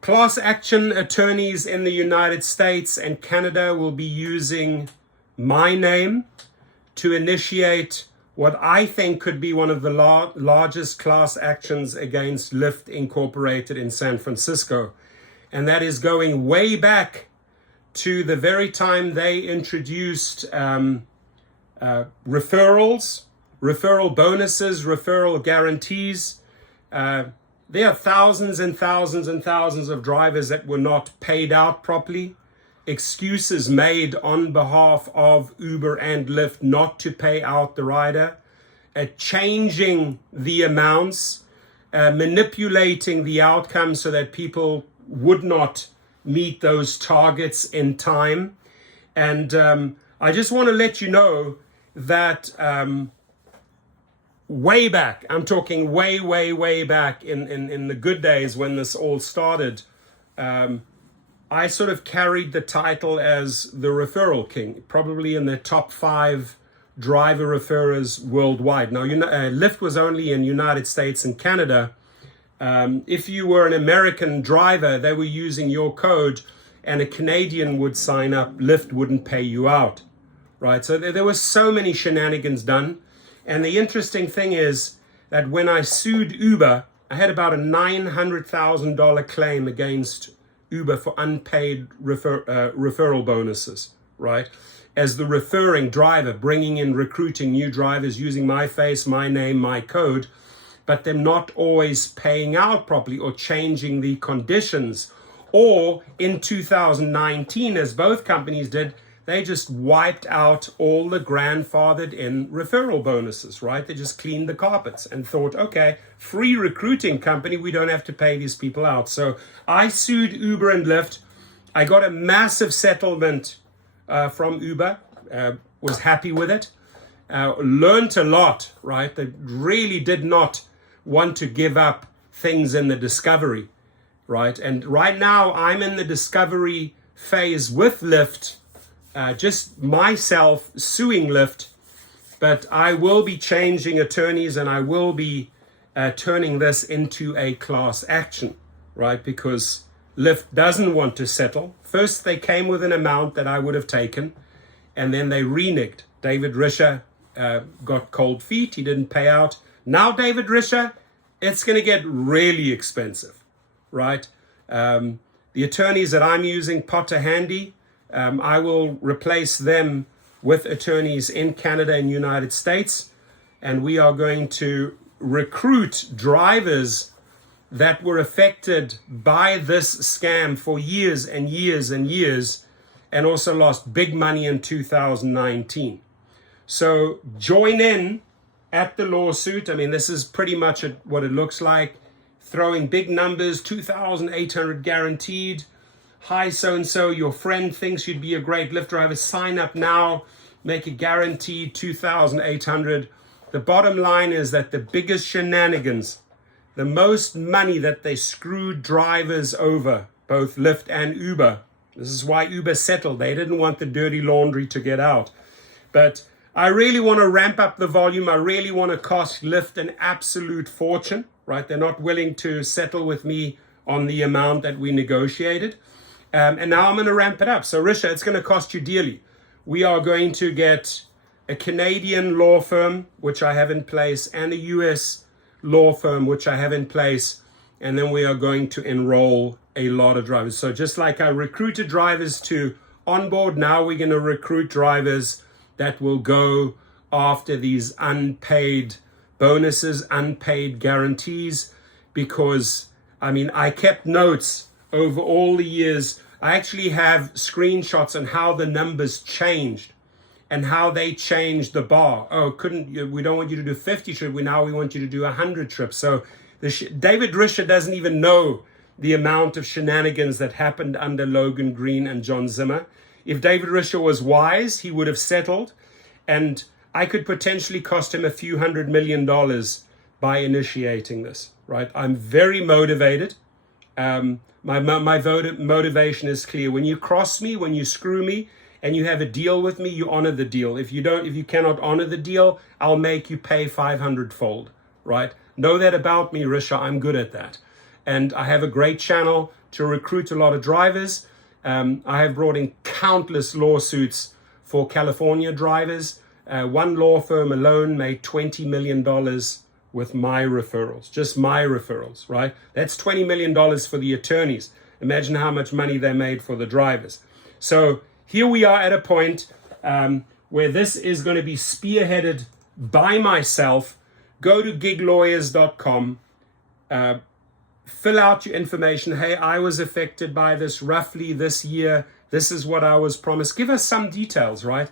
Class action attorneys in the United States and Canada will be using my name to initiate what I think could be one of the largest class actions against LYFT Incorporated in San Francisco. And that is going way back to the very time they introduced referrals, referral bonuses, referral guarantees. There are thousands and thousands and thousands of drivers that were not paid out properly. Excuses made on behalf of Uber and Lyft not to pay out the rider, changing the amounts, manipulating the outcome so that people would not meet those targets in time. And I just want to let you know that way back, I'm talking way back in the good days when this all started, I sort of carried the title as the referral king, probably in the top 5 driver referrers worldwide. Now, Lyft was only in United States and Canada. If you were an American driver, they were using your code and a Canadian would sign up, Lyft wouldn't pay you out, right? So there were so many shenanigans done. And the interesting thing is that when I sued Uber, I had about a $900,000 claim against Uber for unpaid referral bonuses, right? As the referring driver, bringing in, recruiting new drivers using my face, my name, my code, but them not always paying out properly or changing the conditions. Or in 2019, as both companies did, they just wiped out all the grandfathered in referral bonuses, right? They just cleaned the carpets and thought, okay, free recruiting company, we don't have to pay these people out. So I sued Uber and Lyft. I got a massive settlement from Uber, was happy with it, learned a lot, right? They really did not want to give up things in the discovery, right? And right now I'm in the discovery phase with Lyft, just myself suing Lyft, but I will be changing attorneys and I will be turning this into a class action, right? Because Lyft doesn't want to settle. First, they came with an amount that I would have taken, and then they reneged. David Risher got cold feet. He didn't pay out. Now, David Risher, it's going to get really expensive, right? The attorneys that I'm using, Potter Handy, I will replace them with attorneys in Canada and United States, and we are going to recruit drivers that were affected by this scam for years and years and years, and also lost big money in 2019. So join in at the lawsuit. I mean, this is pretty much what it looks like. Throwing big numbers, 2,800 guaranteed. Hi, so-and-so, your friend thinks you'd be a great Lyft driver. Sign up now, make a guaranteed 2,800. The bottom line is that the biggest shenanigans, the most money that they screwed drivers over, both Lyft and Uber. This is why Uber settled. They didn't want the dirty laundry to get out. But I really want to ramp up the volume. I really want to cost Lyft an absolute fortune, right? They're not willing to settle with me on the amount that we negotiated. And now I'm going to ramp it up. So Risha, it's going to cost you dearly. We are going to get a Canadian law firm, which I have in place, and a US law firm, which I have in place. And then we are going to enroll a lot of drivers. So just like I recruited drivers to onboard, now we're going to recruit drivers that will go after these unpaid bonuses, unpaid guarantees, because, I mean, I kept notes over all the years. I actually have screenshots on how the numbers changed and how they changed the bar. Oh, we don't want you to do 50 trips. Now we want you to do 100 trips. So David Risher doesn't even know the amount of shenanigans that happened under Logan Green and John Zimmer. If David Risher was wise, he would have settled, and I could potentially cost him a few $100 million by initiating this, right? I'm very motivated. My motivation is clear. When you cross me, when you screw me, and you have a deal with me, you honor the deal. If you cannot honor the deal, I'll make you pay 500-fold, right? Know that about me, Risha. I'm good at that. And I have a great channel. to recruit a lot of drivers. I have brought in countless lawsuits for California drivers. One law firm alone made $20 million with my referrals, just my referrals, right? That's $20 million for the attorneys. Imagine how much money they made for the drivers. So here we are at a point where this is going to be spearheaded by myself. Go to giglawyers.com, fill out your information. Hey, I was affected by this roughly this year. This is what I was promised. Give us some details, right?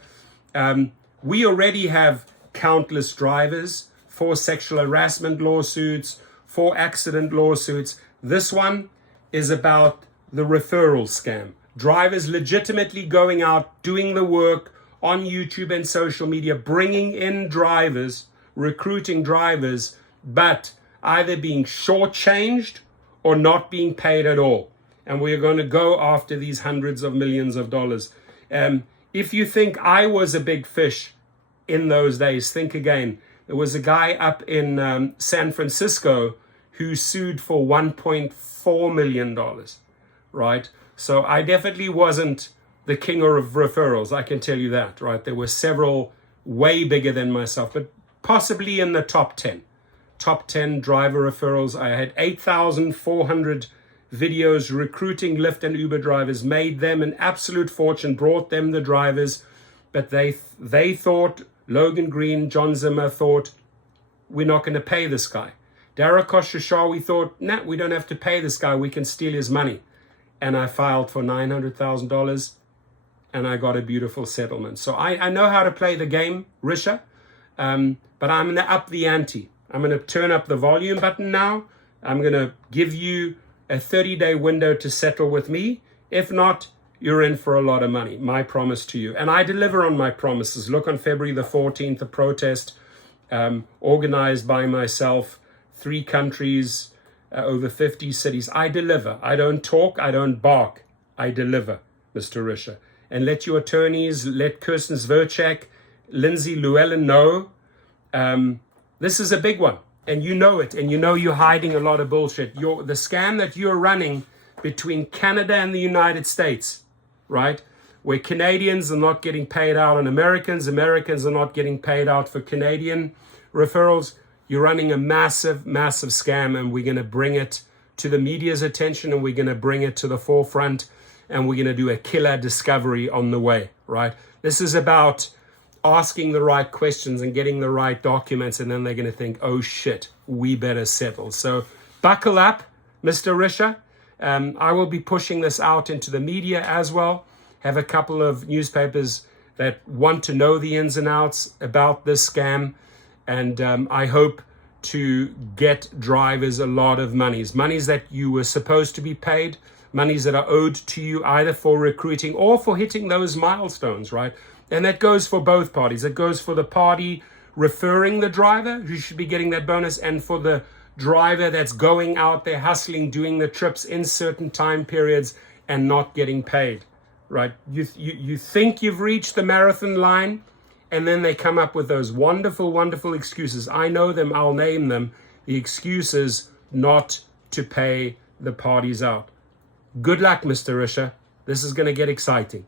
We already have countless drivers for sexual harassment lawsuits, for accident lawsuits. This one is about the referral scam. Drivers legitimately going out, doing the work on YouTube and social media, bringing in drivers, recruiting drivers, but either being shortchanged or not being paid at all. And we're going to go after these hundreds of millions of dollars. If you think I was a big fish in those days, think again. There was a guy up in San Francisco who sued for $1.4 million, right? So I definitely wasn't the king of referrals, I can tell you that, right? There were several way bigger than myself, but possibly in the top 10. Top 10 driver referrals. I had 8,400 videos recruiting Lyft and Uber drivers, made them an absolute fortune, brought them the drivers, but they thought, Logan Green, John Zimmer thought, we're not going to pay this guy. Dara Khosrowshahi thought, nah, we don't have to pay this guy, we can steal his money. And I filed for $900,000 and I got a beautiful settlement. So I know how to play the game, Risha, but I'm going to up the ante. I'm going to turn up the volume button now. I'm going to give you a 30-day window to settle with me. If not, you're in for a lot of money, my promise to you. And I deliver on my promises. Look, on February the 14th, a protest organized by myself, 3 countries, over 50 cities. I deliver. I don't talk. I don't bark. I deliver, Mr. Risha. And let your attorneys, let Kirsten Zverchek, Lindsay Llewellyn know. This is a big one. And you know it. And you know you're hiding a lot of bullshit. The scam that you're running between Canada and the United States, right? Where Canadians are not getting paid out on Americans. Americans are not getting paid out for Canadian referrals. You're running a massive, massive scam, and we're going to bring it to the media's attention, and we're going to bring it to the forefront, and we're going to do a killer discovery on the way, right? This is about asking the right questions and getting the right documents, and then they're going to think, oh shit, we better settle. So buckle up, Mr. Risha. I will be pushing this out into the media as well. Have a couple of newspapers that want to know the ins and outs about this scam. And I hope to get drivers a lot of monies that you were supposed to be paid, monies that are owed to you either for recruiting or for hitting those milestones, right? And that goes for both parties. It goes for the party referring the driver, who should be getting that bonus, and for the driver that's going out there hustling, doing the trips in certain time periods and not getting paid, right? You think you've reached the marathon line, and then they come up with those wonderful, wonderful excuses. I know them, I'll name them. The excuses not to pay the parties out. Good luck, Mr. Risha. This is going to get exciting.